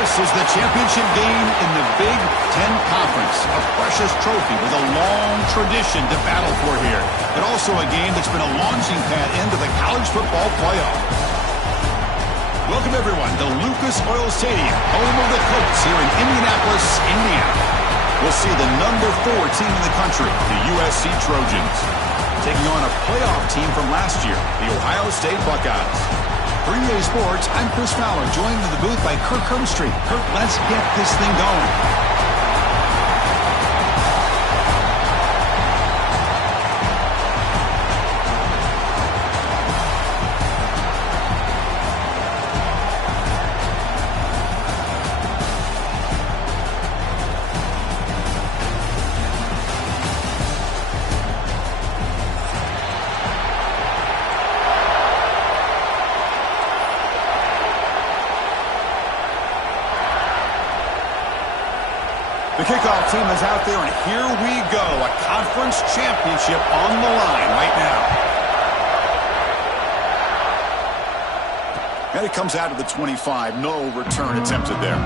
This is the championship game in the Big Ten Conference, a precious trophy with a long tradition to battle for here, but also a game that's been a launching pad into the college football playoff. Welcome, everyone, to Lucas Oil Stadium, home of the Colts here in Indianapolis, Indiana. We'll see the number 4 team in the country, the USC Trojans, taking on a playoff team from last year, the Ohio State Buckeyes. For EA Sports, I'm Chris Fowler, joined in the booth by Kirk Herbstreit. Kirk, let's get this thing going. The kickoff team is out there, and here we go. A conference championship on the line right now. And it comes out of the 25. No return attempted there.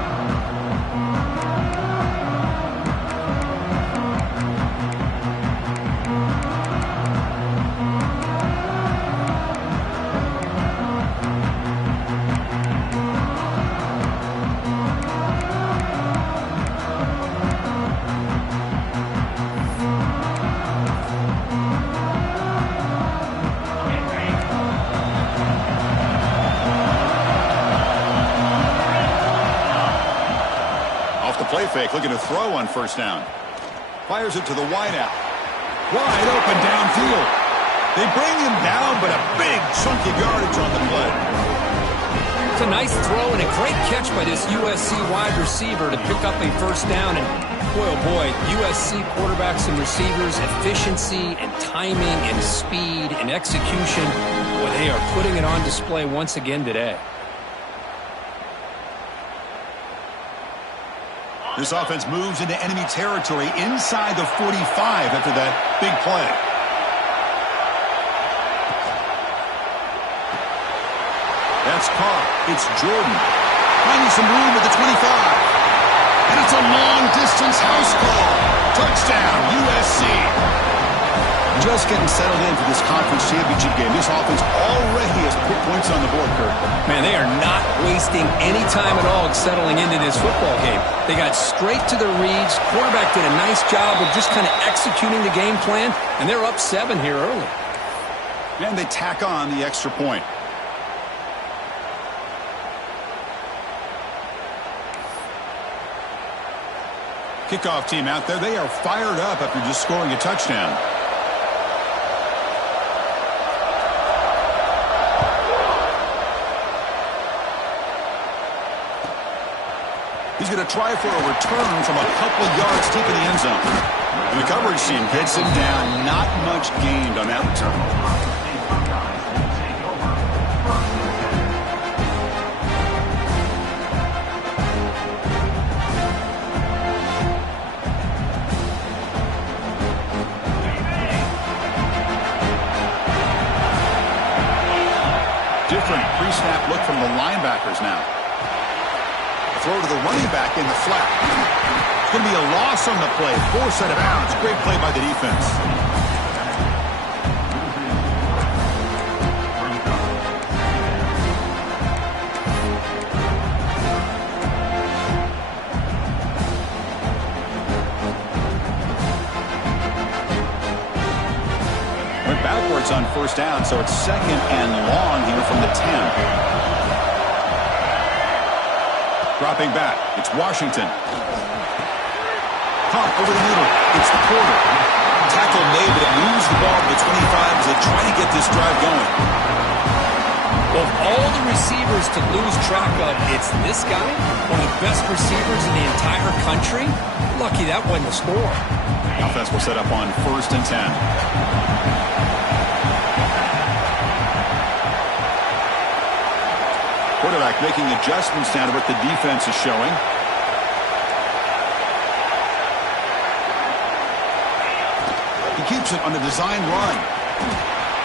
Play fake, looking to throw on first down. Fires it to the wideout. Wide open downfield. They bring him down, but a big chunk of yardage on the play. It's a nice throw and a great catch by this USC wide receiver to pick up a first down. And boy, oh boy, USC quarterbacks and receivers, efficiency and timing and speed and execution. Boy, they are putting it on display once again today. This offense moves into enemy territory inside the 45 after that big play. That's caught. It's Jordan. Finding some room at the 25. And it's a long-distance house call. Touchdown, USC. Just getting settled in for this conference championship game. This offense already has put points on the board, Kirk. Man, they are not wasting any time at all settling into this football game. They got straight to their reads. Quarterback did a nice job of just kind of executing the game plan, and they're up 7 here early. And they tack on the extra point. Kickoff team out there. They are fired up after just scoring a touchdown. He's going to try for a return from a couple yards deep in the end zone. And the coverage team gets him down. Not much gained on that return. Different pre-snap look from the linebackers now. Throw to the running back in the flat. It's going to be a loss on the play. Forced out of bounds. Great play by the defense. Went backwards on first down, so it's 2nd and long here from the 10. Dropping back. It's Washington. Pump over the middle. It's the quarter. Tackle made, but it moves the ball to the 25 as they try to get this drive going. Of all the receivers to lose track of, it's this guy, one of the best receivers in the entire country. Lucky that wasn't a score. Offense will set up on 1st and 10. Quarterback making adjustments down to what the defense is showing. He keeps it on the design run.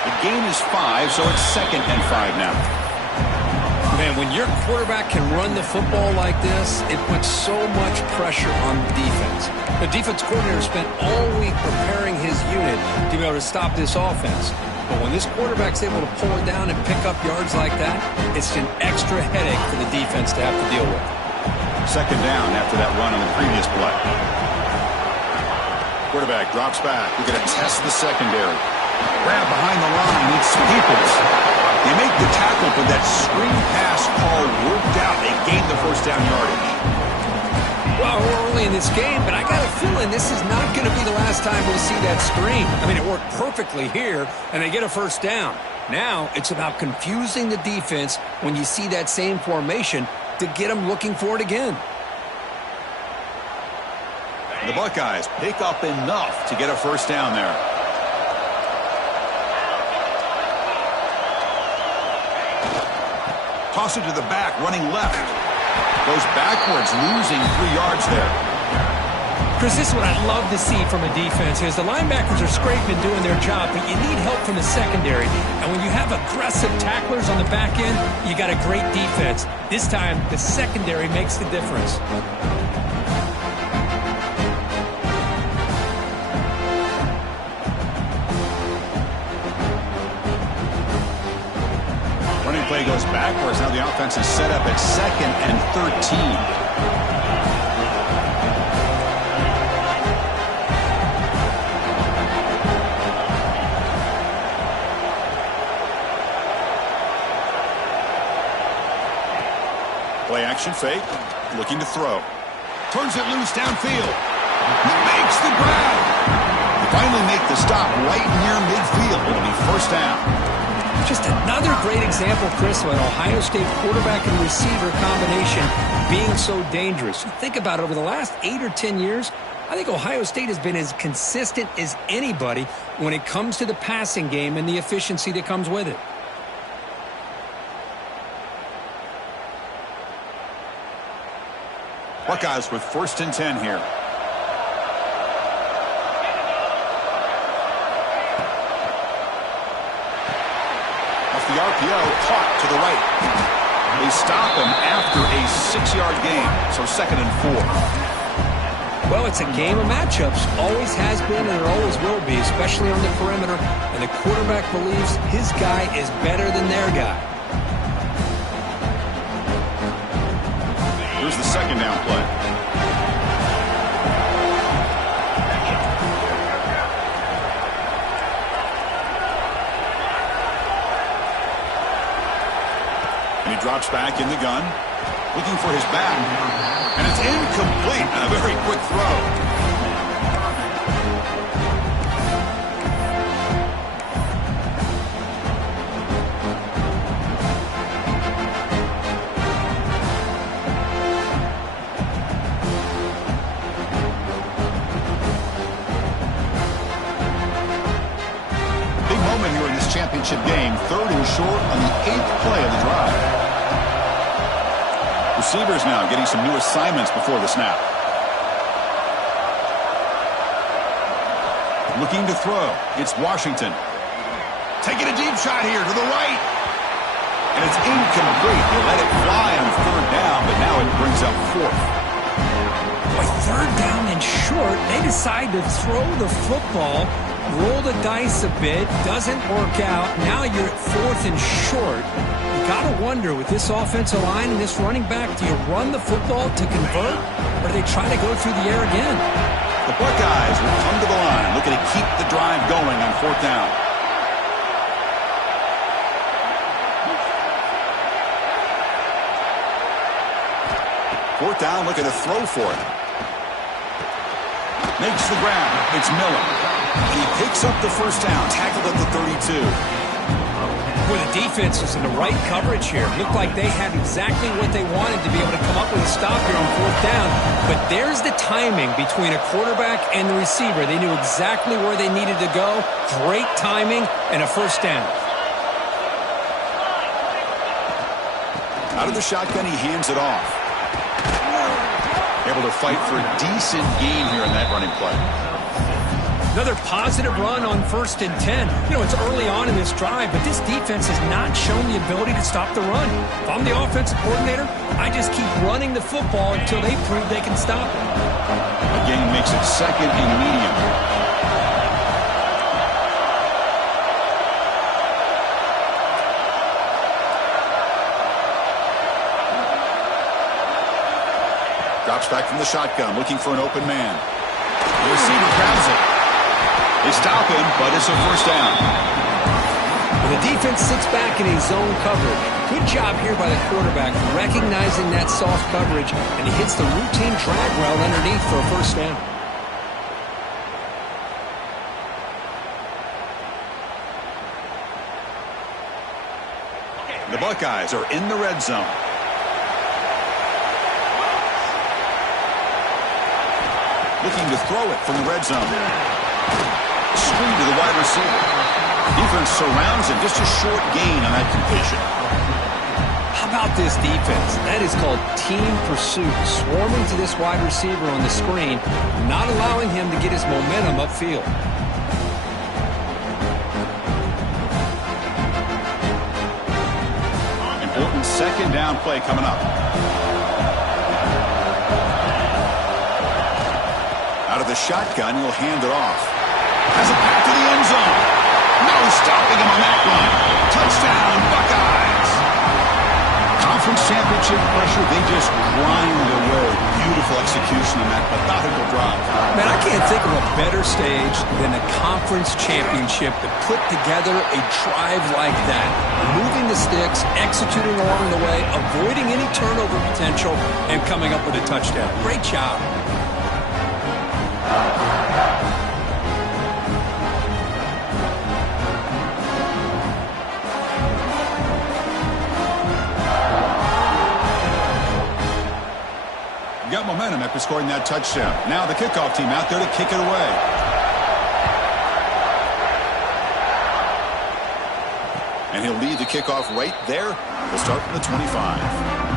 The gain is 5, so it's 2nd and 5 now. Man, when your quarterback can run the football like this, it puts so much pressure on the defense. The defense coordinator spent all week preparing his unit to be able to stop this offense. But when this quarterback's able to pull it down and pick up yards like that, it's an extra headache for the defense to have to deal with. Second down after that run on the previous play. Quarterback drops back. We're going to test the secondary. Grab behind the line. It's Peoples. They make the tackle, but that screen pass call worked out. They gained the first down yardage. Well, we're early in this game, but I got a feeling this is not going to be the last time we'll see that screen. I mean, it worked perfectly here, and they get a first down. Now it's about confusing the defense when you see that same formation to get them looking for it again. The Buckeyes pick up enough to get a first down there. Toss it to the back, running left. Goes backwards, losing 3 yards there. Chris, this is what I love to see from a defense is the linebackers are scraping doing their job, but you need help from the secondary. And when you have aggressive tacklers on the back end, you got a great defense. This time, the secondary makes the difference. Running play goes backwards. Now the offense is set up at 2nd and 13. Play action fake, looking to throw. Turns it loose downfield. He makes the grab. They finally make the stop right near midfield. It'll be first down. Just another great example, Chris, of an Ohio State quarterback and receiver combination being so dangerous. You think about it, over the last 8 or 10 years, I think Ohio State has been as consistent as anybody when it comes to the passing game and the efficiency that comes with it. Buckeyes with 1st and 10 here. Off the RPO, caught to the right. They stop him after a 6-yard gain, so 2nd and 4. Well, it's a game of matchups. Always has been and it always will be, especially on the perimeter. And the quarterback believes his guy is better than their guy. Here's the 2nd down play. And he drops back in the gun, looking for his back. And it's incomplete on a very quick throw. Here in this championship game, 3rd and short on the 8th play of the drive. Receivers now getting some new assignments before the snap. Looking to throw. It's Washington. Taking a deep shot here to the right. And it's incomplete. They let it fly on 3rd down, but now it brings up 4th. Boy, 3rd down and short, they decide to throw the football. Roll the dice a bit, doesn't work out. Now you're at 4th and short. You got to wonder, with this offensive line and this running back, do you run the football to convert, or do they try to go through the air again? The Buckeyes will come to the line, looking to keep the drive going on 4th down. Fourth down, looking to throw for it. Makes the grab. It's Miller. He picks up the first down, tackled at the 32. Well, the defense is in the right coverage here. Looked like they had exactly what they wanted to be able to come up with a stop here on 4th down. But there's the timing between a quarterback and the receiver. They knew exactly where they needed to go. Great timing and a first down. Out of the shotgun, he hands it off. Able to fight for a decent gain here in that running play. Another positive run on 1st and 10. You know, it's early on in this drive, but this defense has not shown the ability to stop the run. If I'm the offensive coordinator, I just keep running the football until they prove they can stop it. A gain makes it 2nd and medium. Drops back from the shotgun, looking for an open man. The receiver grabs it. They stop him, but it's a 1st down. When the defense sits back in a zone coverage, good job here by the quarterback recognizing that soft coverage, and he hits the routine drag route underneath for a 1st down. The Buckeyes are in the red zone. Looking to throw it from the red zone. Screen to the wide receiver. Defense surrounds him. Just a short gain on that completion. How about this defense? That is called team pursuit. Swarming to this wide receiver on the screen, not allowing him to get his momentum upfield. Important 2nd down play coming up. Out of the shotgun, he'll hand it off. Has it back to the end zone. No stopping him on that one. Touchdown, Buckeyes. Conference championship pressure, they just grind away. Beautiful execution in that methodical drive. Man, I can't think of a better stage than a conference championship to put together a drive like that. Moving the sticks, executing along the way, avoiding any turnover potential, and coming up with a touchdown. Great job. Got momentum after scoring that touchdown. Now the kickoff team out there to kick it away. And he'll lead the kickoff right there. We'll start from the 25.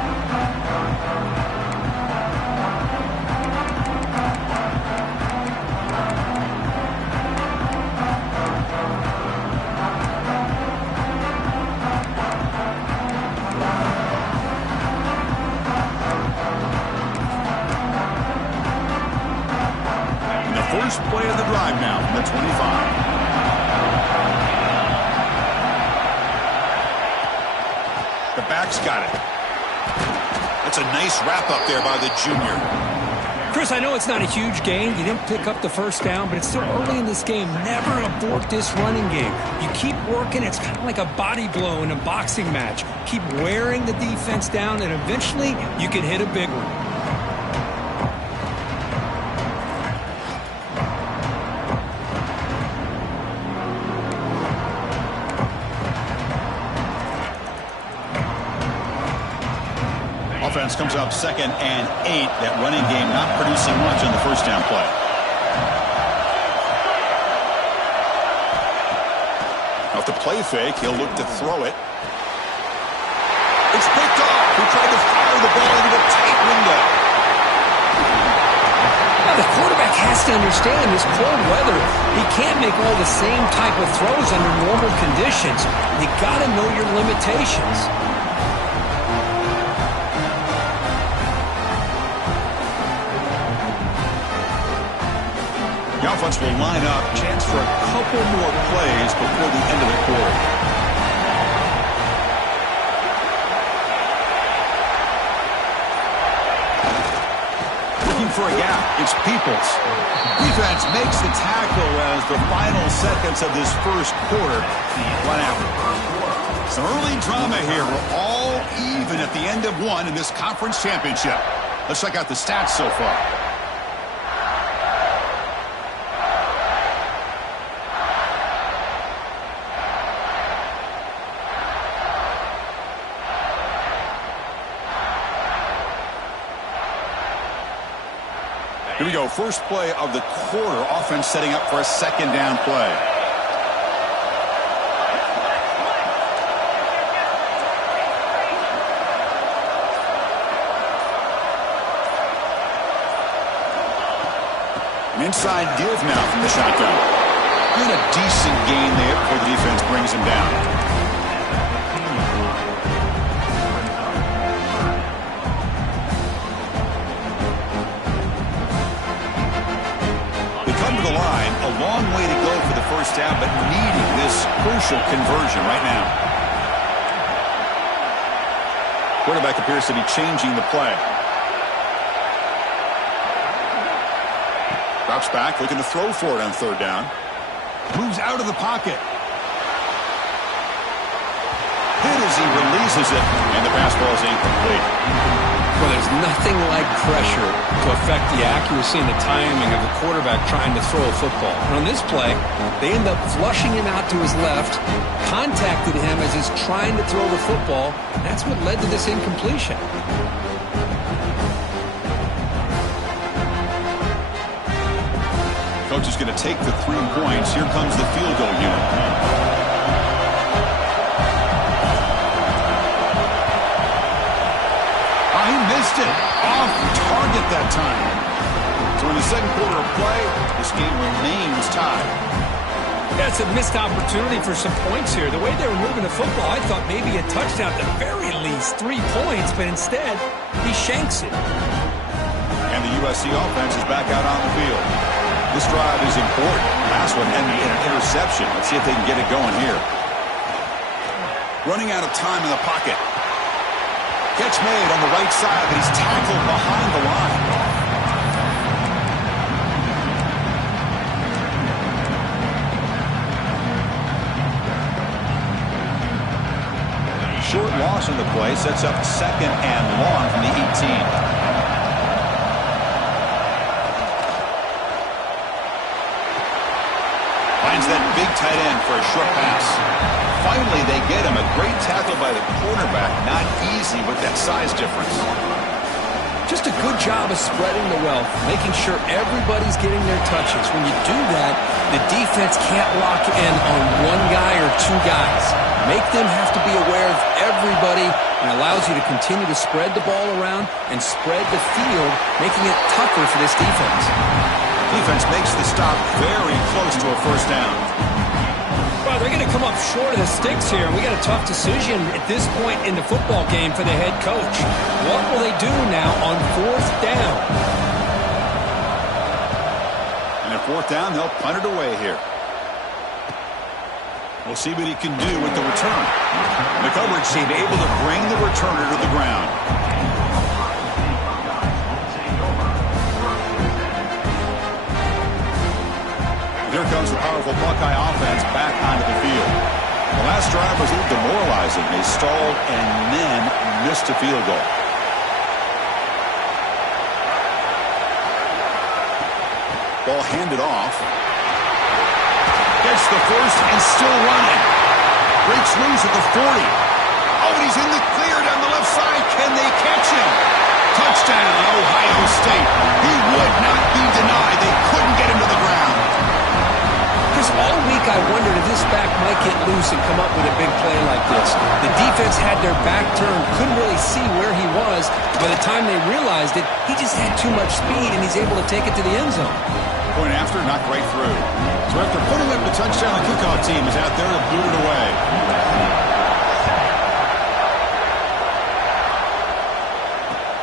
First play of the drive now from the 25. The back's got it. That's a nice wrap up there by the junior. Chris, I know it's not a huge gain. You didn't pick up the 1st down, but it's still early in this game. Never abort this running game. You keep working. It's kind of like a body blow in a boxing match. Keep wearing the defense down, and eventually you can hit a big one. Offense comes up 2nd and 8. That running game not producing much on the 1st down play. Off the play fake, he'll look to throw it. It's picked off. He tried to fire the ball into a tight window. Now the quarterback has to understand this cold weather. He can't make all the same type of throws under normal conditions. You got to know your limitations. The offense will line up. Chance for a couple more plays before the end of the quarter. Looking for a gap. It's Peoples. Defense makes the tackle as the final seconds of this first quarter run out. Some early drama here. We're all even at the end of one in this conference championship. Let's check out the stats so far. Here we go, first play of the quarter. Offense setting up for a 2nd down play. An inside give now from the shotgun. And a decent gain there before the defense brings him down. We come to the line, a long way to go for the first down, but needing this crucial conversion right now. Quarterback appears to be changing the play. Drops back, looking to throw for it on third down. Moves out of the pocket. Hit as he releases it, and the pass ball is incomplete. Well, there's nothing like pressure to affect the accuracy and the timing of the quarterback trying to throw a football. And on this play, they end up flushing him out to his left, contacted him as he's trying to throw the football. That's what led to this incompletion. Coach is going to take the 3 points. Here comes the field goal unit. He missed it. Off target that time. So in the second quarter of play, this game remains tied. That's a missed opportunity for some points here. The way they were moving the football, I thought maybe a touchdown at the very least, 3 points, but instead, he shanks it. And the USC offense is back out on the field. This drive is important. Last one ended in an interception. Let's see if they can get it going here. Running out of time in the pocket. Catch made on the right side, but he's tackled behind the line. Short loss on the play sets up 2nd and long from the 18. Finds that big tight end for a short pass. Finally, they get him. A great tackle by the cornerback. Not easy with that size difference. Just a good job of spreading the wealth, making sure everybody's getting their touches. When you do that, the defense can't lock in on one guy or 2 guys. Make them have to be aware of everybody, and allows you to continue to spread the ball around and spread the field, making it tougher for this defense. Defense makes the stop very close to a first down. Well, they're going to come up short of the sticks here, and we got a tough decision at this point in the football game for the head coach. What will they do now on 4th down? And at 4th down, they'll punt it away here. We'll see what he can do with the return. The coverage team able to bring the returner to the ground. Here comes the powerful Buckeye offense back onto the field. The last drive was a little demoralizing. They stalled and then missed a field goal. Ball handed off. Gets the first and still running. Breaks loose at the 40. Oh, and he's in the clear down the left side. Can they catch him? Touchdown, Ohio State. He would not be denied. They couldn't get him to the ground. All week I wondered if this back might get loose and come up with a big play like this. The defense had their back turned, couldn't really see where he was. By the time they realized it, he just had too much speed, and he's able to take it to the end zone. Point after, knocked right through. So after putting up the touchdown, the kickoff team is out there to boot it away.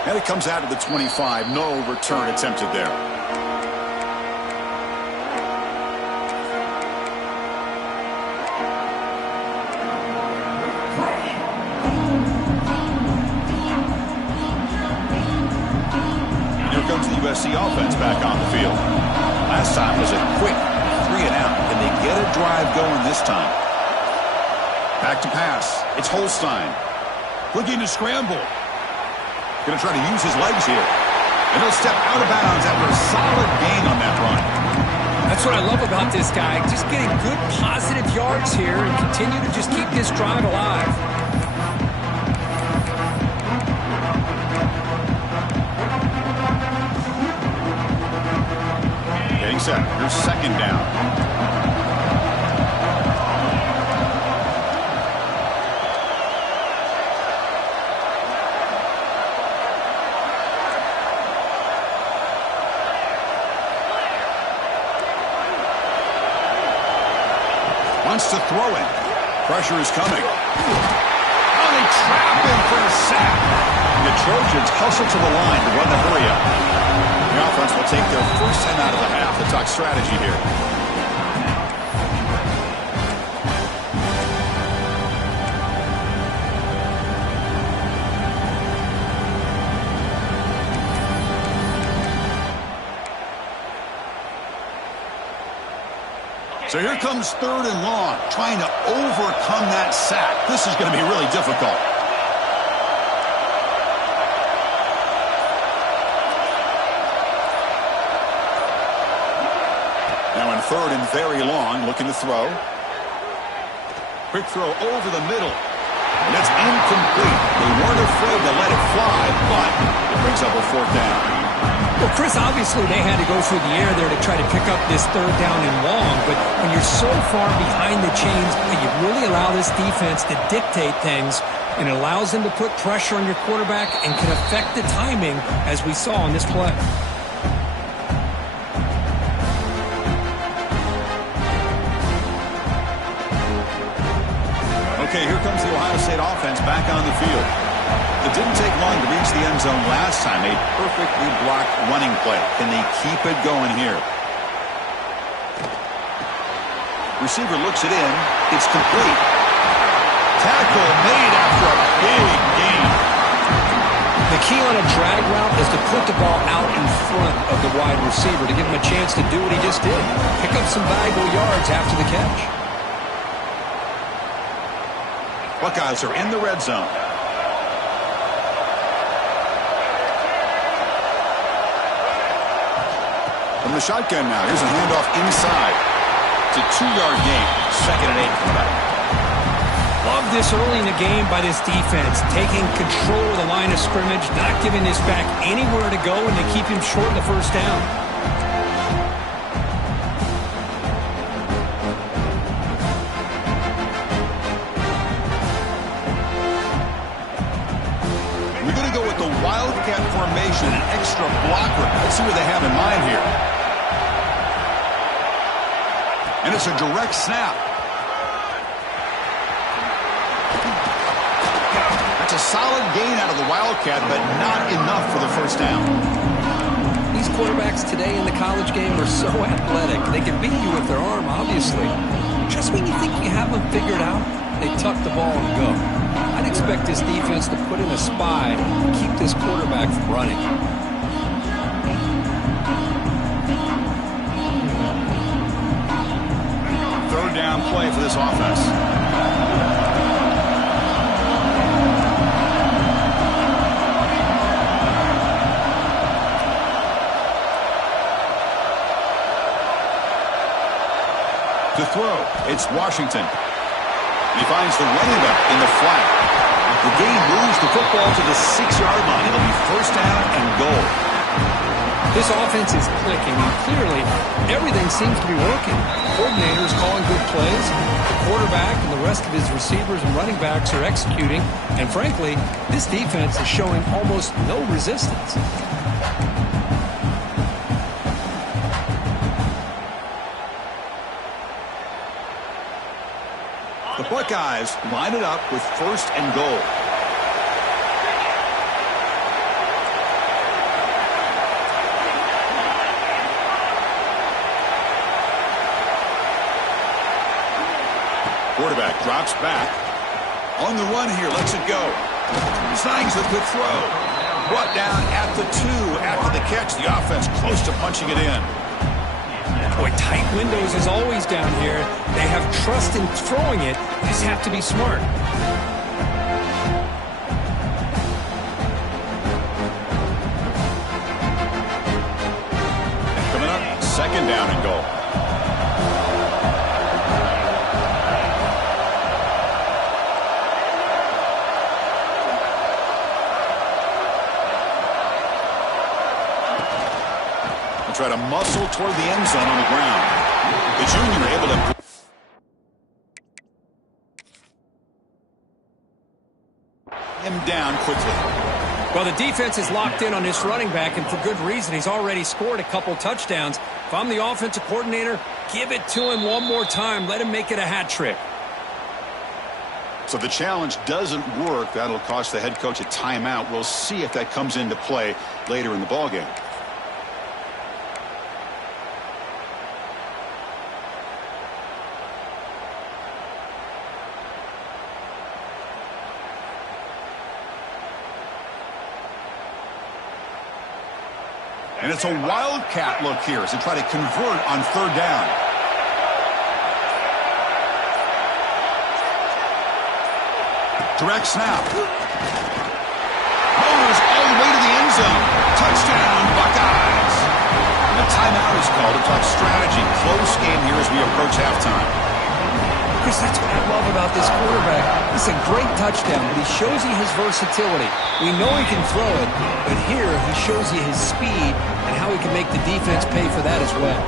And it comes out of the 25. No return attempted there. USC offense back on the field. Last time was a quick 3 and out. Can they get a drive going this time? Back to pass. It's Holstein. Looking to scramble. Going to try to use his legs here. And he'll step out of bounds after a solid gain on that run. That's what I love about this guy. Just getting good positive yards here and continue to just keep this drive alive. Set. Here's 2nd down. wants to throw it. Pressure is coming. Oh, they trap him for a sack. The Trojans hustle to the line to run the hurry up. The offense will take their first time out of the half to talk strategy here. So here comes 3rd and long, trying to overcome that sack. This is going to be really difficult. Now in 3rd and very long, looking to throw. Quick throw over the middle. And it's incomplete. They weren't afraid to let it fly, but it brings up a 4th down. Well, Chris, obviously they had to go through the air there to try to pick up this 3rd down and long, but when you're so far behind the chains, you really allow this defense to dictate things, and it allows them to put pressure on your quarterback and can affect the timing, as we saw on this play. Okay, here comes the Ohio State offense back on the field. It didn't take long to reach the end zone last time. A perfectly blocked running play. Can they keep it going here? Receiver looks it in. It's complete. Tackle made after a big gain. The key on a drag route is to put the ball out in front of the wide receiver to give him a chance to do what he just did. Pick up some valuable yards after the catch. Buckeyes are in the red zone. From the shotgun now, here's a handoff inside. It's a 2-yard gain. 2nd and 8 coming up. Love this early in the game by this defense, taking control of the line of scrimmage, not giving this back anywhere to go, and to keep him short of the 1st down. We're going to go with the Wildcat formation, an extra blocker. Let's see what they have in mind here. And it's a direct snap. That's a solid gain out of the Wildcat, but not enough for the 1st down. These quarterbacks today in the college game are so athletic. They can beat you with their arm, obviously. Just when you think you have them figured out, they tuck the ball and go. I'd expect this defense to put in a spy to keep this quarterback from running. Third down play for this offense. To throw, it's Washington. He finds the running back in the flat. The game moves the football to the 6-yard line. It'll be 1st down and goal. This offense is clicking, and clearly everything seems to be working. Coordinators calling good plays. The quarterback and the rest of his receivers and running backs are executing. And frankly, this defense is showing almost no resistance. The Buckeyes line it up with 1st and goal. Quarterback drops back. On the run here, lets it go. Signs the good throw. Brought down at the 2 after the catch. The offense close to punching it in. Boy, tight windows is always down here. They have trust in throwing it. Just have to be smart. Coming up, 2nd down and goal. Try to muscle toward the end zone on the ground. The junior able to him down quickly. Well, the defense is locked in on this running back, and for good reason. He's already scored a couple touchdowns. If I'm the offensive coordinator, give it to him one more time. Let him make it a hat trick. So the challenge doesn't work. That'll cost the head coach a timeout. We'll see if that comes into play later in the ballgame. And it's a wildcat look here as they try to convert on third down. Direct snap. Motors all the way to the end zone. Touchdown, Buckeyes. And a timeout is called to talk strategy. Close game here as we approach halftime. Chris, that's what I love about this quarterback. It's a great touchdown, but he shows you his versatility. We know he can throw it, but here he shows you his speed and how he can make the defense pay for that as well.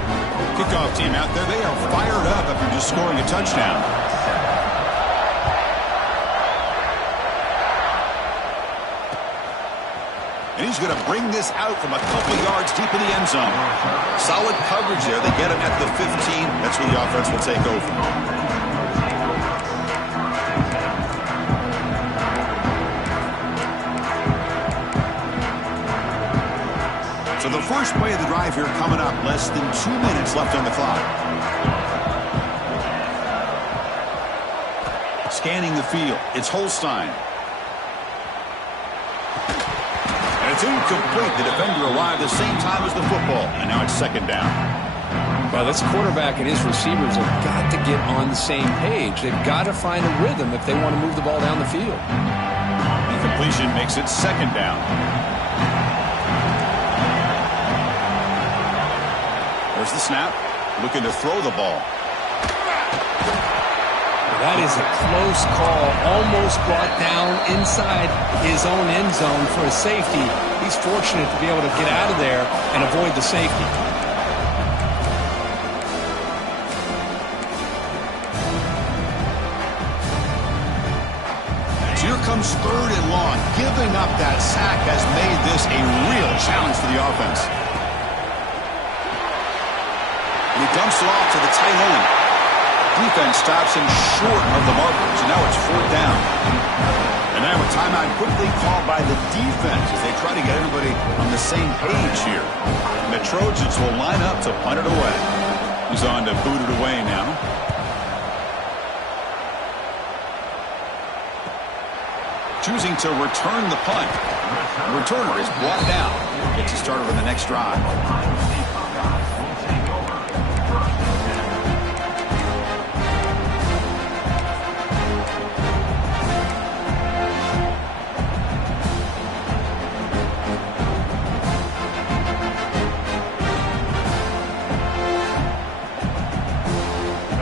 Kickoff team out there, they are fired up after just scoring a touchdown. And he's going to bring this out from a couple yards deep in the end zone. Solid coverage there. They get him at the 15. That's where the offense will take over. So the first play of the drive here coming up. Less than 2 minutes left on the clock. Scanning the field. It's Holstein. And it's incomplete. The defender arrived the same time as the football. And now it's second down. Well, this quarterback and his receivers have got to get on the same page. They've got to find a rhythm if they want to move the ball down the field. Incompletion makes it second down. There's the snap. Looking to throw the ball. That is a close call. Almost brought down inside his own end zone for a safety. He's fortunate to be able to get out of there and avoid the safety. So here comes third and long. Giving up that sack has made this a real challenge for the offense. And he dumps it off to the tight end. Defense stops him short of the markers, and now it's fourth down. And now a timeout quickly called by the defense as they try to get everybody on the same page here. And the Trojans will line up to punt it away. He's on to boot it away now. Choosing to return the punt. The returner is brought down. Gets you started on the next drive.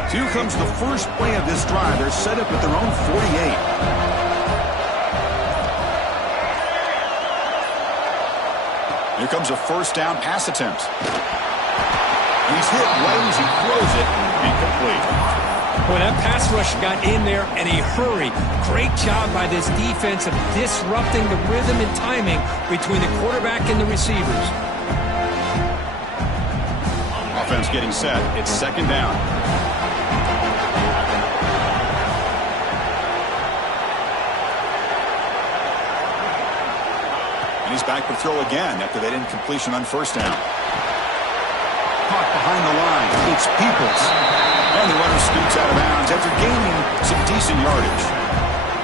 Here comes the first play of this drive. They're set up at their own 48. Here comes a first down pass attempt. And he's hit right as he throws it. Incomplete. Boy, that pass rush got in there in a hurry. Great job by this defense of disrupting the rhythm and timing between the quarterback and the receivers. Offense getting set. It's second down. And he's back to throw again after that incompletion on first down. Caught behind the line. It's Peoples. And the runner scoots out of bounds after gaining some decent yardage.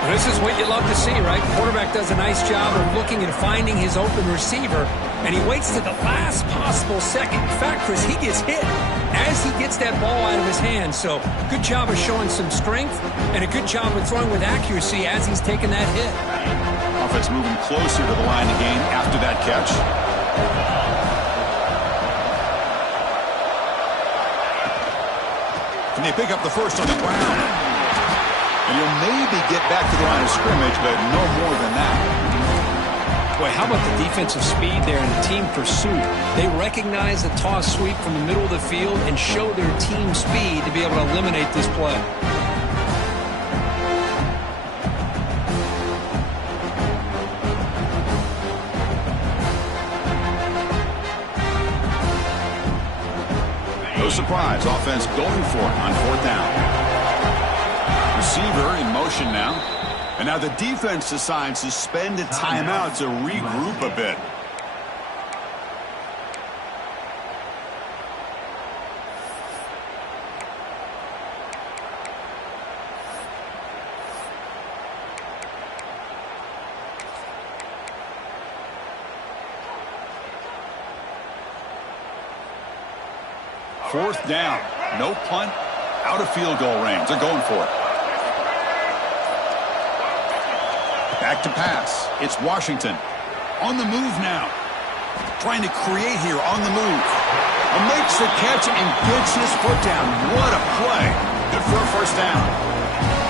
Well, this is what you love to see, right? Quarterback does a nice job of looking and finding his open receiver, and he waits to the last possible second. In fact, Chris, he gets hit as he gets that ball out of his hands. So good job of showing some strength and a good job of throwing with accuracy as he's taking that hit. Offense moving closer to the line of game after that catch. Can they pick up the first on the ground? And you'll maybe get back to the line of scrimmage, but no more than that. Boy, how about the defensive speed there and the team pursuit? They recognize the toss sweep from the middle of the field and show their team speed to be able to eliminate this play. No surprise, offense going for it on 4th down. Receiver in motion now. And now the defense decides to spend a timeout to regroup a bit. Fourth down. No punt. Out of field goal range. They're going for it. Back to pass. It's Washington. On the move now. Trying to create here on the move. Makes the catch and gets his foot down. What a play. Good for a first down.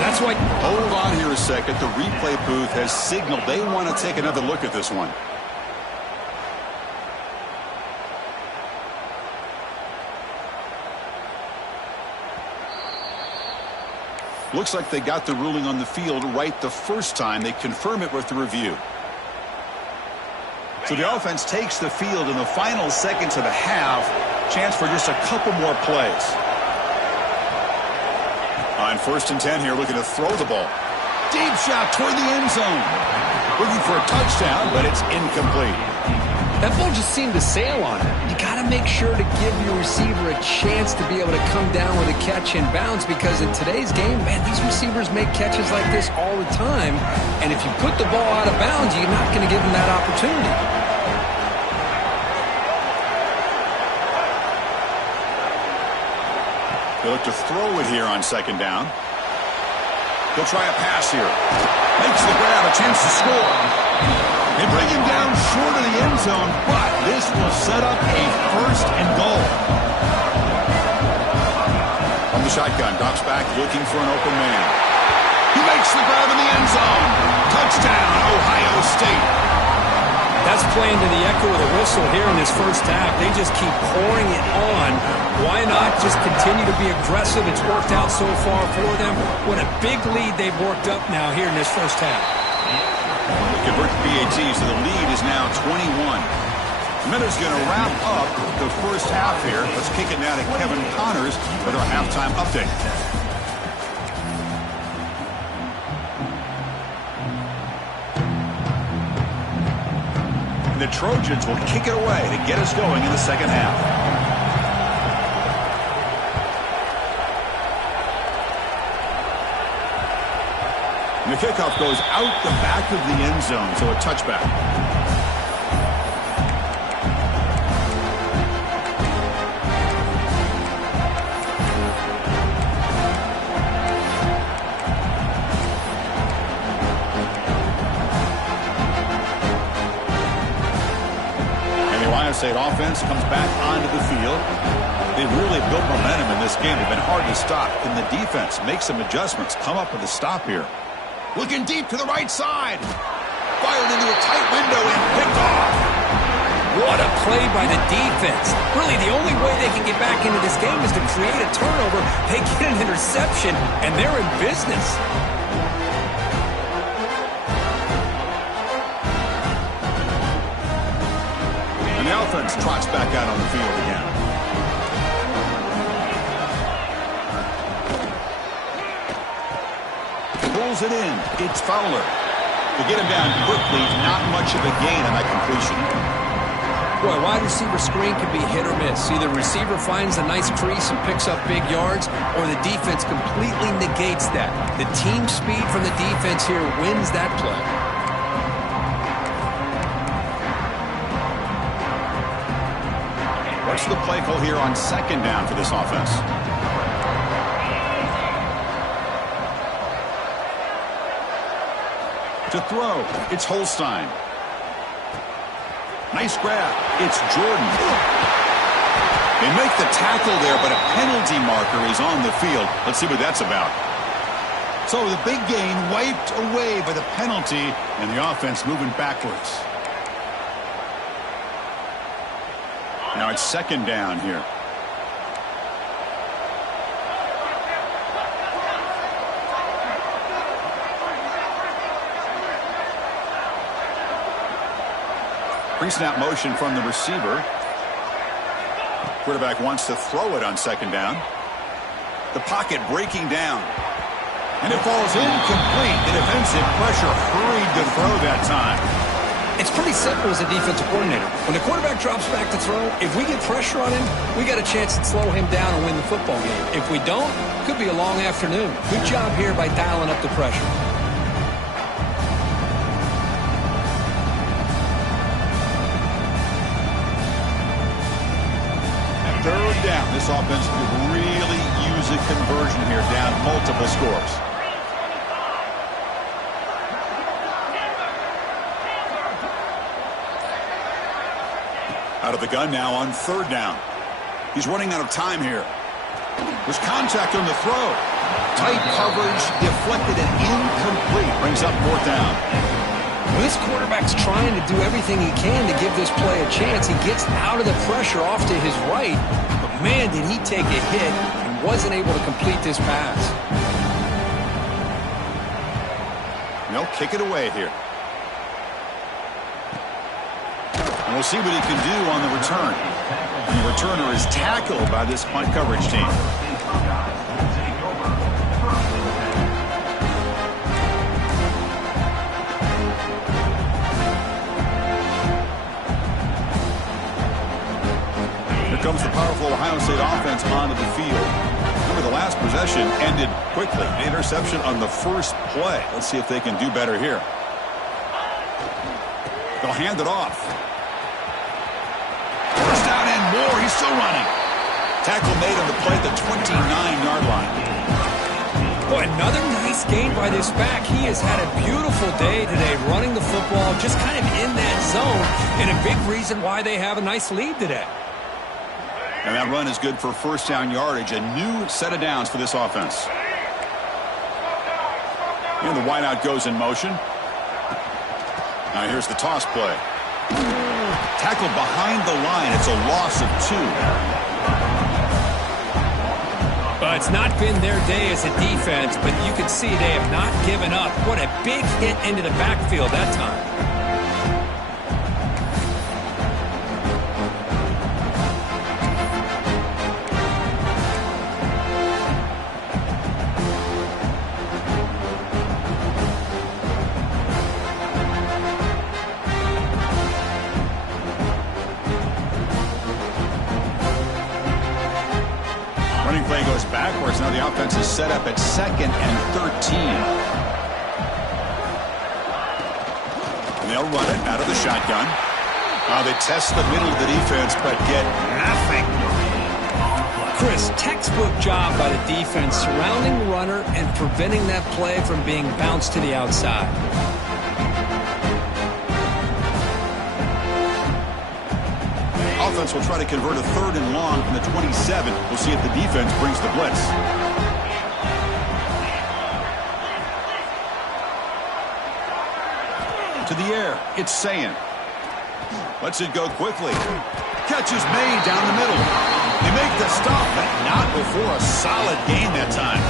That's why. Hold on here a second. The replay booth has signaled they want to take another look at this one. Looks like they got the ruling on the field right the first time. They confirm it with the review. So the offense takes the field in the final seconds of the half. Chance for just a couple more plays. On 1st and 10 here, looking to throw the ball. Deep shot toward the end zone. Looking for a touchdown, but it's incomplete. That ball just seemed to sail on it. You got to make sure to give your receiver a chance to be able to come down with a catch and bounce, because in today's game, man, these receivers make catches like this all the time. And if you put the ball out of bounds, you're not going to give them that opportunity. They look to throw it here on 2nd down. He'll try a pass here. Makes the grab, a chance to score. They bring him down short of the end zone, but this will set up a 1st and goal. From the shotgun, drops back, looking for an open man. He makes the grab in the end zone. Touchdown, Ohio State. That's playing to the echo of the whistle here in this first half. They just keep pouring it on. Why not just continue to be aggressive? It's worked out so far for them. What a big lead they've worked up now here in this first half. They convert to PAT, so the lead is now 21. Miller's going to wrap up the first half here. Let's kick it now to Kevin Connors with our halftime update. The Trojans will kick it away to get us going in the second half. And the kickoff goes out the back of the end zone, so a touchback. State offense comes back onto the field. They've really built momentum in this game. They've been hard to stop. And the defense makes some adjustments. Come up with a stop here. Looking deep to the right side. Fired into a tight window and picked off. What a play by the defense. Really, the only way they can get back into this game is to create a turnover. They get an interception, and they're in business. The offense trots back out on the field again. Pulls it in. It's Fowler. To get him down quickly, not much of a gain on that completion. Boy, wide receiver screen can be hit or miss. Either receiver finds a nice crease and picks up big yards, or the defense completely negates that. The team speed from the defense here wins that play. What's the play call here on 2nd down for this offense? To throw, it's Holstein. Nice grab. It's Jordan. They make the tackle there, but a penalty marker is on the field. Let's see what that's about. So the big gain wiped away by the penalty, and the offense moving backwards. Now it's 2nd down here. Pre-snap motion from the receiver. Quarterback wants to throw it on second down. The pocket breaking down. And it falls incomplete. The defensive pressure hurried to throw that time. It's pretty simple as a defensive coordinator. When the quarterback drops back to throw, if we get pressure on him, we got a chance to slow him down and win the football game. If we don't, it could be a long afternoon. Good job here by dialing up the pressure. Third down. This offense could really use a conversion here, down multiple scores. Out of the gun now on third down. He's running out of time here. There's contact on the throw. Tight coverage, deflected and incomplete. Brings up fourth down. Well, this quarterback's trying to do everything he can to give this play a chance. He gets out of the pressure off to his right, but man, did he take a hit and wasn't able to complete this pass. They'll kick it away here. And we'll see what he can do on the return. And the returner is tackled by this punt coverage team. Here comes the powerful Ohio State offense onto the field. Remember, the last possession ended quickly. The interception on the first play. Let's see if they can do better here. They'll hand it off. First down and more. He's still running. Tackle made on the play at the 29-yard line. Boy, another nice gain by this back. He has had a beautiful day today running the football, just kind of in that zone, and a big reason why they have a nice lead today. And that run is good for first down yardage. A new set of downs for this offense. And the wideout goes in motion. Now here's the toss play. Tackled behind the line. It's a loss of 2. Well, it's not been their day as a defense, but you can see they have not given up. What a big hit into the backfield that time. Play goes backwards. Now the offense is set up at 2nd and 13. And they'll run it out of the shotgun. They test the middle of the defense, but get nothing. Chris, textbook job by the defense surrounding the runner and preventing that play from being bounced to the outside. Offense will try to convert a 3rd and long from the 27. We'll see if the defense brings the blitz. To the air, it's Sayin. Lets it go quickly. Catch is made down the middle. They make the stop, but not before a solid gain that time.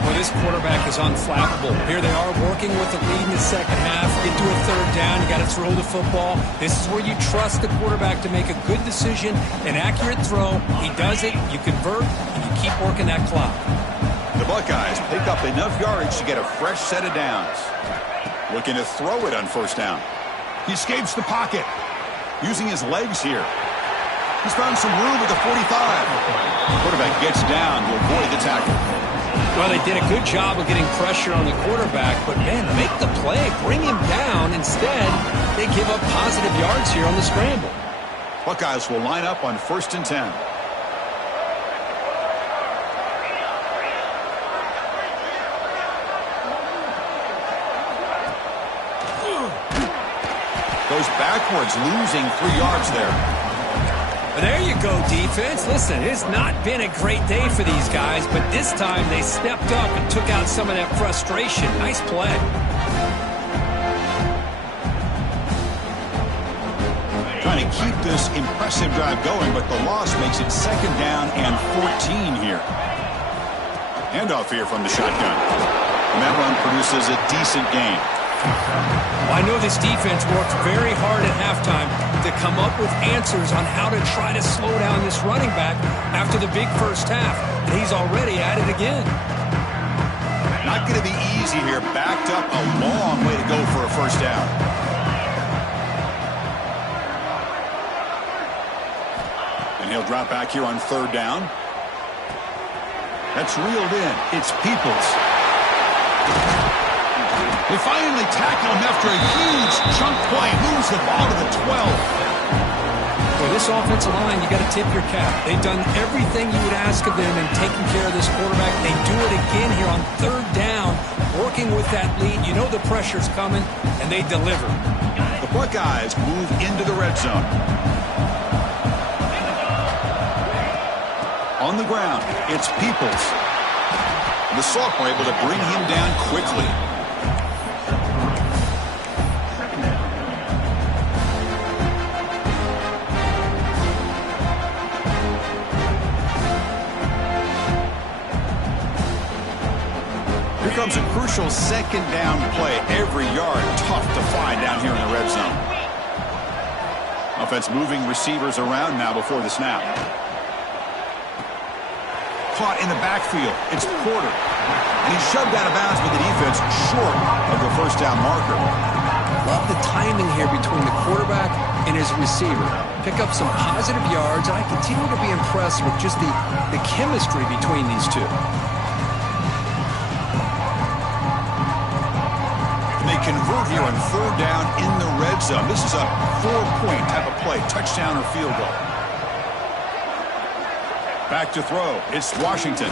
Well, this quarterback is unflappable. Here they are working with the lead in the second half. Get to a 3rd down. You got to throw the football. This is where you trust the quarterback to make a good decision, an accurate throw. He does it. You convert, and you keep working that clock. The Buckeyes pick up enough yardage to get a fresh set of downs. Looking to throw it on first down. He escapes the pocket. Using his legs here. He's found some room at the 45. The quarterback gets down to avoid the tackle. Well, they did a good job of getting pressure on the quarterback, but, man, make the play. Bring him down. Instead, they give up positive yards here on the scramble. Buckeyes will line up on 1st and 10. Goes backwards, losing 3 yards there. There you go, defense. Listen, it's not been a great day for these guys, but this time they stepped up and took out some of that frustration. Nice play. Trying to keep this impressive drive going, but the loss makes it 2nd down and 14 here. Handoff here from the shotgun. And that run produces a decent gain. Well, I know this defense worked very hard at halftime. to come up with answers on how to try to slow down this running back after the big first half. And he's already at it again. Not going to be easy here. Backed up a long way to go for a first down. And he'll drop back here on third down. That's reeled in. It's Peoples. They finally tackle him after a huge chunk play. Moves the ball to the 12. For this offensive line, you got to tip your cap. They've done everything you would ask of them in taking care of this quarterback. They do it again here on third down, working with that lead. You know the pressure's coming, and they deliver. The Buckeyes move into the red zone. On the ground, it's Peoples. The sophomore able to bring him down quickly. Here comes a crucial second down play. Every yard tough to find down here in the red zone. Offense moving receivers around now before the snap. Caught in the backfield. It's Porter. And he's shoved out of bounds with the defense short of the first down marker. Love the timing here between the quarterback and his receiver. Pick up some positive yards, and I continue to be impressed with just the chemistry between these two. They convert here on third down in the red zone. This is a 4-point type of play, touchdown or field goal. Back to throw. It's Washington.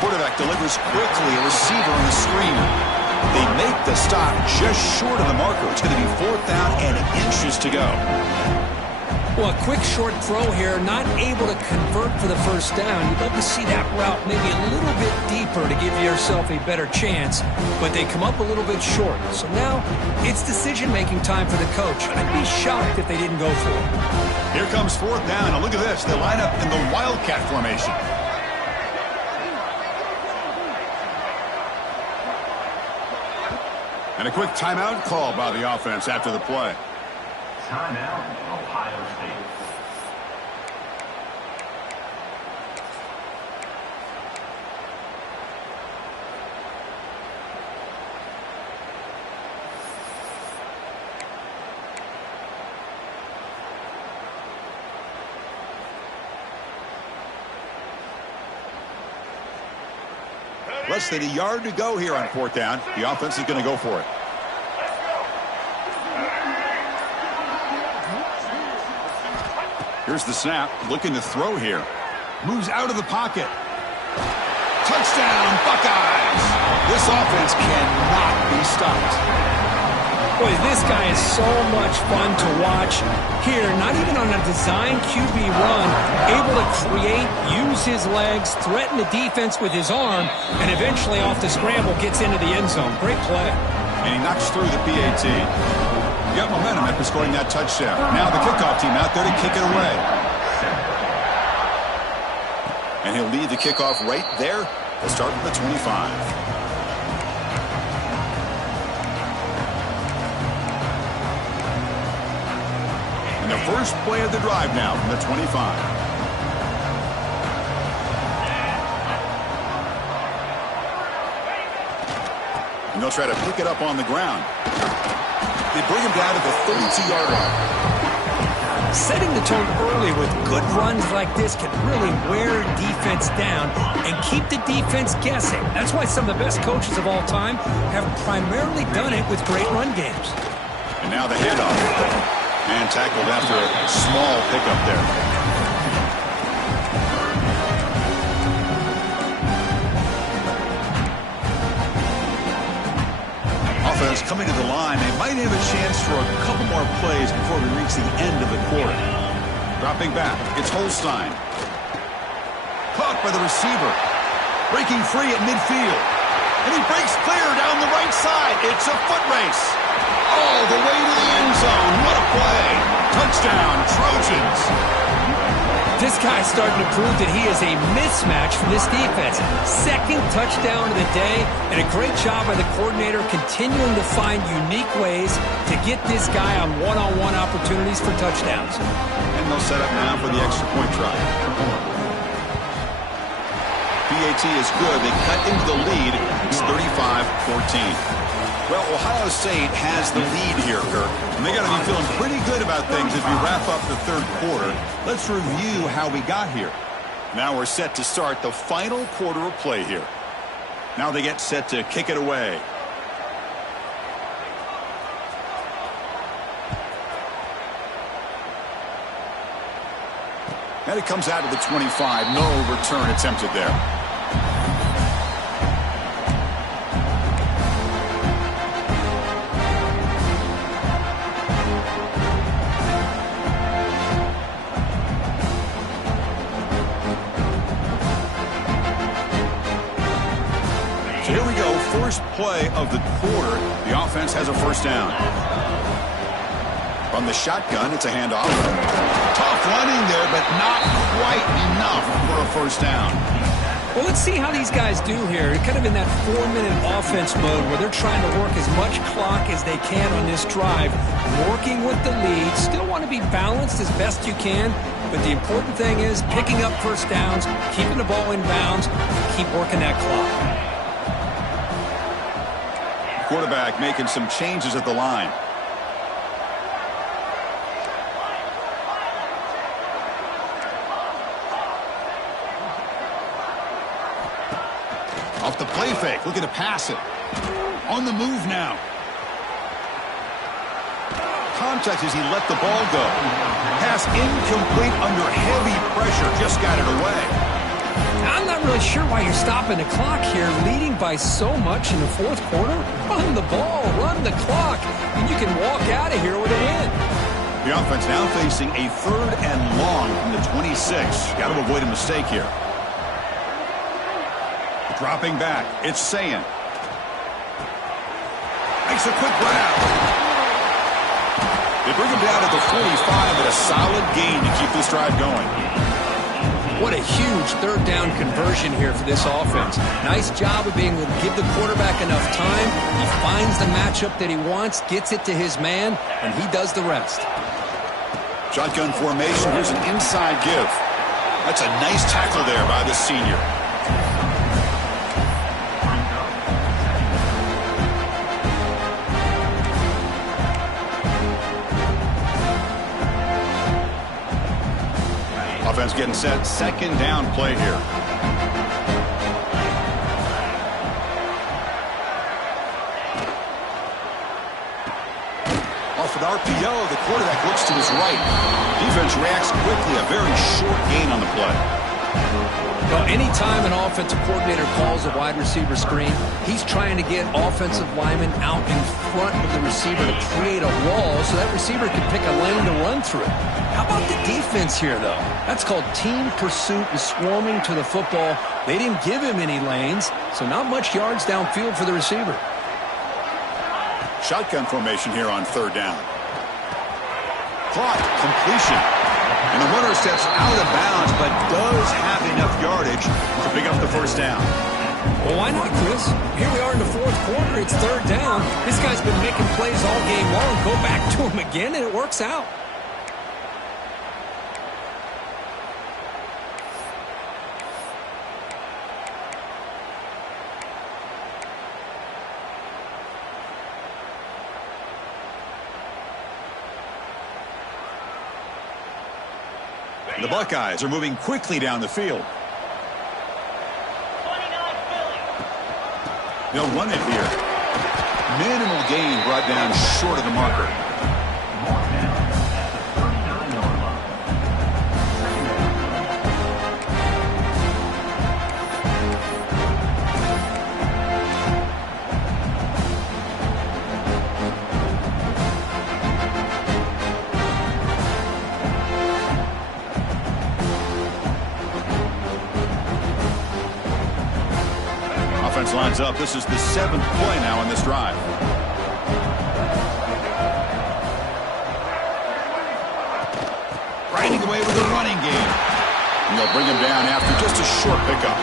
Quarterback delivers quickly. A receiver on the screen. They make the stop just short of the marker. It's going to be fourth down and inches to go. Well, a quick short throw here, not able to convert for the first down. You'd love to see that route maybe a little bit deeper to give yourself a better chance, but they come up a little bit short. So now it's decision-making time for the coach. I'd be shocked if they didn't go for it. Here comes fourth down, and look at this. They line up in the Wildcat formation. And a quick timeout call by the offense after the play. Timeout, Ohio State. Less than a yard to go here on fourth down. The offense is going to go for it. Here's the snap. Looking to throw here. Moves out of the pocket. Touchdown, Buckeyes! This offense cannot be stopped. Boy, this guy is so much fun to watch here. Not even on a design QB run, able to create, use his legs, threaten the defense with his arm, and eventually off the scramble gets into the end zone. Great play. And he knocks through the PAT. You got momentum after scoring that touchdown. Now the kickoff team out there to kick it away. And he'll lead the kickoff right there. They'll start with the 25. And the first play of the drive now from the 25. And they'll try to pick it up on the ground. They bring him down to the 32-yard line. Setting the tone early with good runs like this can really wear defense down and keep the defense guessing. That's why some of the best coaches of all time have primarily done it with great run games. And now the handoff. And tackled after a small pickup there. Offense coming to the line. They might have a chance for a couple more plays before we reach the end of the quarter. Dropping back, it's Holstein. Caught by the receiver. Breaking free at midfield. And he breaks clear down the right side. It's a foot race. All the way to the end zone. What a play. Touchdown, Trojans. This guy's starting to prove that he is a mismatch for this defense. Second touchdown of the day, and a great job by the coordinator continuing to find unique ways to get this guy on one-on-one opportunities for touchdowns. And they'll set up now for the extra point try. PAT is good. They cut into the lead. It's 35-14. Well, Ohio State has the lead here, Kirk. And they got to be feeling pretty good about things as we wrap up the third quarter. Let's review how we got here. Now we're set to start the final quarter of play here. Now they get set to kick it away. And it comes out of the 25. No return attempted there. First play of the quarter, the offense has a first down. From the shotgun, it's a handoff. Tough running there, but not quite enough for a first down. Well, let's see how these guys do here. Kind of in that 4-minute offense mode where they're trying to work as much clock as they can on this drive, working with the lead. Still want to be balanced as best you can, but the important thing is picking up first downs, keeping the ball in bounds, and keep working that clock. Quarterback making some changes at the line. Off the play fake, looking to pass it. On the move now. Contact as he let the ball go. Pass incomplete under heavy pressure, just got it away. I'm not really sure why you're stopping the clock here, leading by so much in the fourth quarter. Run the ball, run the clock, and you can walk out of here with a win. The offense now facing a 3rd and long from the 26. Got to avoid a mistake here. Dropping back, it's Sayan. Makes a quick grab. They bring him down at the 45 at a solid gain to keep this drive going. What a huge third down conversion here for this offense. Nice job of being able to give the quarterback enough time. He finds the matchup that he wants, gets it to his man, and he does the rest. Shotgun formation. Here's an inside give. That's a nice tackle there by the senior. Offense getting set. Second down play here. Off an RPO, the quarterback looks to his right. Defense reacts quickly. A very short gain on the play. Well, anytime an offensive coordinator calls a wide receiver screen, he's trying to get offensive linemen out in front of the receiver to create a wall so that receiver can pick a lane to run through. How about the defense here, though? That's called team pursuit and swarming to the football. They didn't give him any lanes, so not much yards downfield for the receiver. Shotgun formation here on third down. Caught, completion. And the runner steps out of bounds, but does have enough yardage to pick up the first down. Well, why not, Chris? Here we are in the fourth quarter. It's third down. This guy's been making plays all game long. Go back to him again, and it works out. The Buckeyes are moving quickly down the field. They'll run it here. Minimal gain brought down short of the marker. Lines up. This is the 7th play now in this drive. Riding away with a running game. And they'll bring him down after just a short pickup.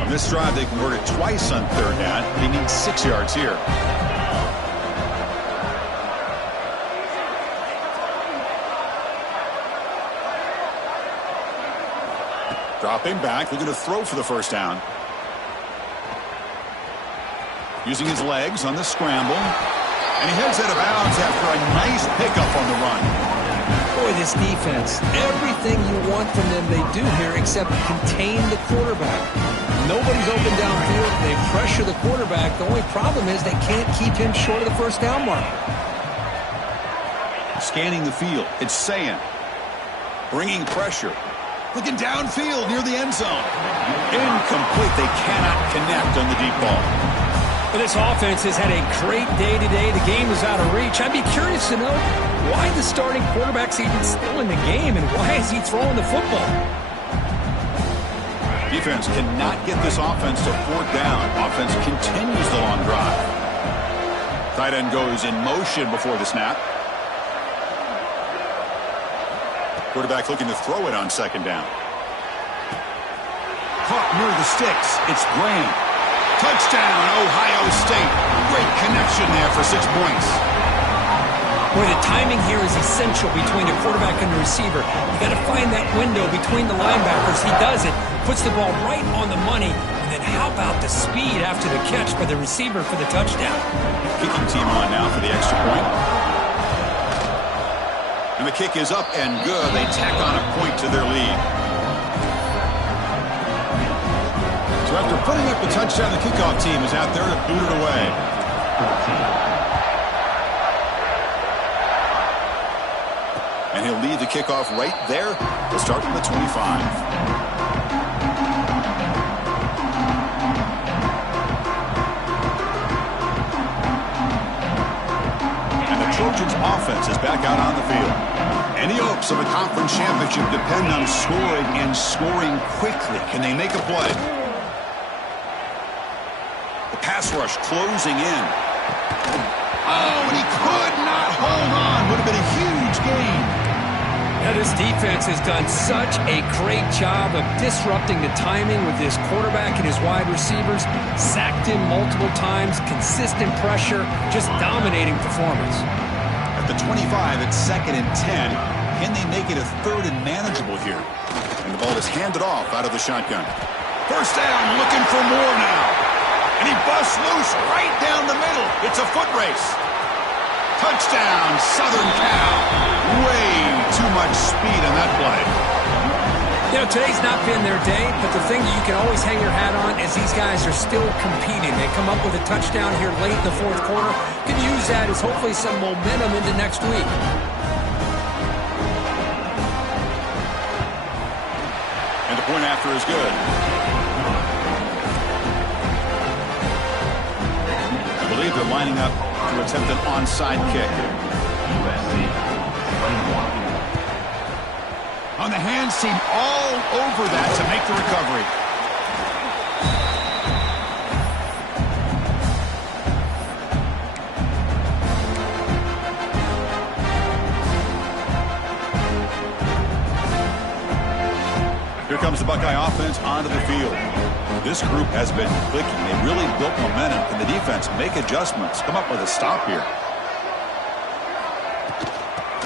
On this drive, they converted twice on third down. They need 6 yards here. Dropping back, looking to throw for the first down. Using his legs on the scramble. And he heads out of bounds after a nice pickup on the run. Boy, this defense, everything you want from them they do here except contain the quarterback. Nobody's open downfield. They pressure the quarterback. The only problem is they can't keep him short of the first down mark. Scanning the field, it's Sayan. Bringing pressure. Looking downfield near the end zone. Incomplete. They cannot connect on the deep ball. Well, this offense has had a great day today. The game is out of reach. I'd be curious to know why the starting quarterback's even still in the game and why is he throwing the football? Defense cannot get this offense to fourth down. Offense continues the long drive. Tight end goes in motion before the snap. Quarterback looking to throw it on second down. Caught near the sticks. It's Graham. Touchdown, Ohio State. Great connection there for 6 points. Boy, the timing here is essential between the quarterback and the receiver. You got to find that window between the linebackers. He does it, puts the ball right on the money, and then how about the speed after the catch by the receiver for the touchdown? Kicking team on now for the extra point. And the kick is up and good. They tack on a point to their lead. So after putting up the touchdown, the kickoff team is out there to boot it away. And he'll lead the kickoff right there. He'll start from the 25. Trojans offense is back out on the field. Any hopes of a conference championship depend on scoring and scoring quickly. Can they make a play? The pass rush closing in. Oh, and he could not hold on. Would have been a huge gain. Now, this defense has done such a great job of disrupting the timing with this quarterback and his wide receivers. Sacked him multiple times, consistent pressure, just dominating performance. At the 25, it's 2nd and 10. Can they make it a 3rd and manageable here? And the ball is handed off out of the shotgun. First down, looking for more now. And he busts loose right down the middle. It's a foot race. Touchdown, Southern Cal. Way too much speed on that play. You know, today's not been their day, but the thing that you can always hang your hat on is these guys are still competing. They come up with a touchdown here late in the 4th quarter. Can use that as hopefully some momentum into next week. And the point after is good. I believe they're lining up to attempt an onside kick. On the hands team all over that to make the recovery. Here comes the Buckeye offense onto the field. This group has been clicking. They really built momentum. Can the defense make adjustments? Come up with a stop here.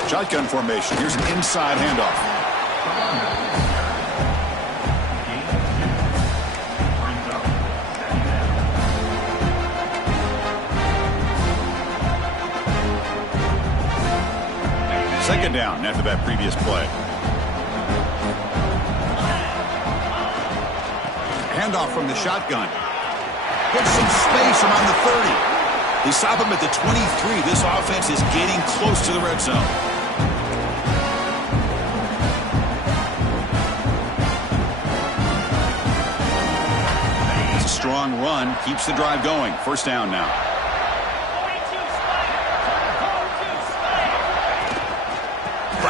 Shotgun formation. Here's an inside handoff. Second down after that previous play. Handoff from the shotgun. Gets some space around the 30. They stop him at the 23. This offense is getting close to the red zone. It's a strong run. Keeps the drive going. First down now.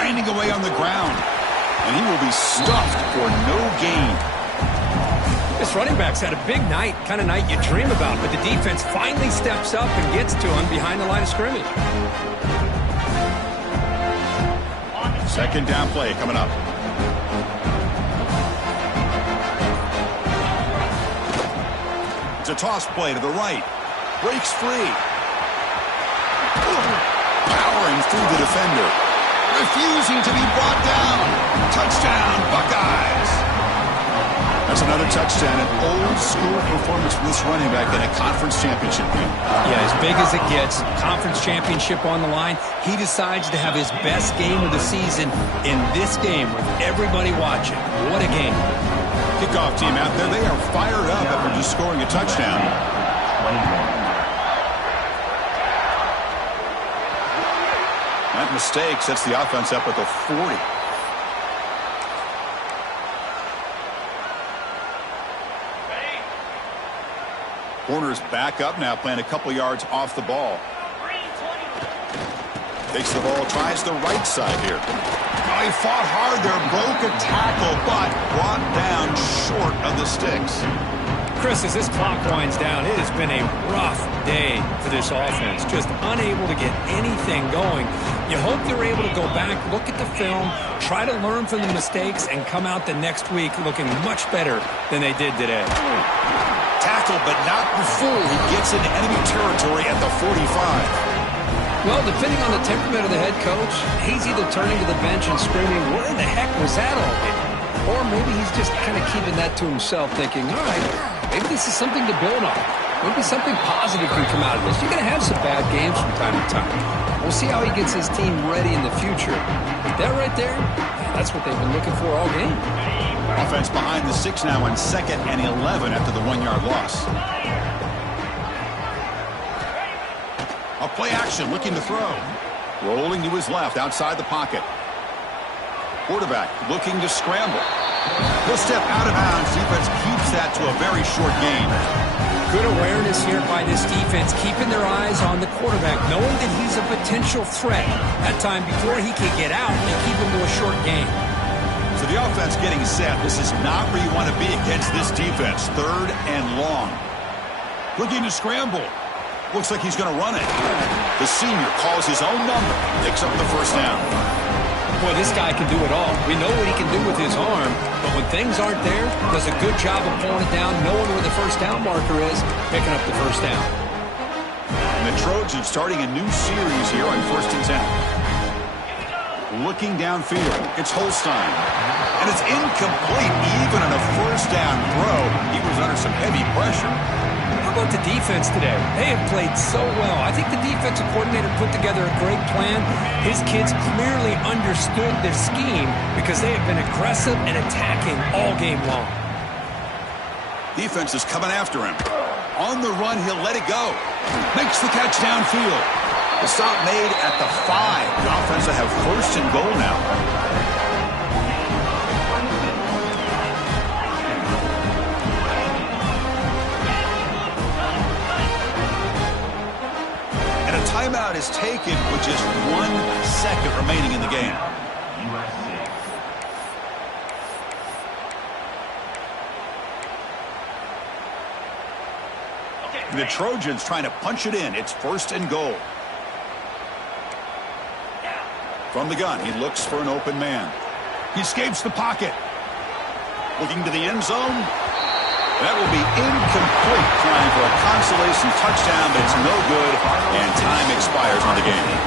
grinding away on the ground. And he will be stuffed for no gain. This running back's had a big night, kind of night you dream about, but the defense finally steps up and gets to him behind the line of scrimmage. Second down play coming up. It's a toss play to the right. Breaks free. Powering through the defender. Refusing to be brought down. Touchdown, Buckeyes. That's another touchdown. An old-school performance from this running back in a conference championship game. Yeah, as big as it gets, conference championship on the line, he decides to have his best game of the season in this game with everybody watching. What a game. Kickoff team out there, they are fired up after just scoring a touchdown. That mistake sets the offense up at the 40. Corner's back up now, playing a couple yards off the ball. Takes the ball, tries the right side here. Oh, he fought hard there, broke a tackle, but brought down short of the sticks. Chris, as this clock winds down, it has been a rough day for this offense. Just unable to get anything going. You hope they're able to go back, look at the film, try to learn from the mistakes, and come out the next week looking much better than they did today. Tackle, but not before he gets into enemy territory at the 45. Well, depending on the temperament of the head coach, he's either turning to the bench and screaming, where the heck was that all day? Or maybe he's just kind of keeping that to himself, thinking, all right, maybe this is something to build on. Maybe something positive can come out of this. You're going to have some bad games from time to time. We'll see how he gets his team ready in the future. But that right there, that's what they've been looking for all game. Offense behind the 6 now on 2nd and 11 after the 1-yard loss. A play action, looking to throw. Rolling to his left, outside the pocket. Quarterback looking to scramble. He'll step out of bounds. Defense keeps that to a very short gain. Good awareness here by this defense, keeping their eyes on the quarterback, knowing that he's a potential threat. That time before he can get out, they keep him to a short gain. So the offense getting set. This is not where you want to be against this defense. 3rd and long. Looking to scramble. Looks like he's going to run it. The senior calls his own number. Picks up the first down. Boy, this guy can do it all. We know what he can do with his arm, but when things aren't there, does a good job of pulling it down, knowing where the first down marker is, picking up the first down. And the Trojans starting a new series here on 1st and 10. Looking downfield, it's Holstein. And it's incomplete even on a first down throw. He was under some heavy pressure. How about the defense today? They have played so well. I think the defensive coordinator put together a great plan. His kids clearly understood their scheme because they have been aggressive and attacking all game long. Defense is coming after him. On the run, he'll let it go. Makes the catch downfield. The stop made at the 5. The offense will have 1st and goal now. Timeout is taken with just 1 second remaining in the game. The Trojans trying to punch it in. It's 1st and goal. From the gun, he looks for an open man. He escapes the pocket. Looking to the end zone. That will be incomplete, trying for a consolation touchdown, but it's no good, and time expires on the game.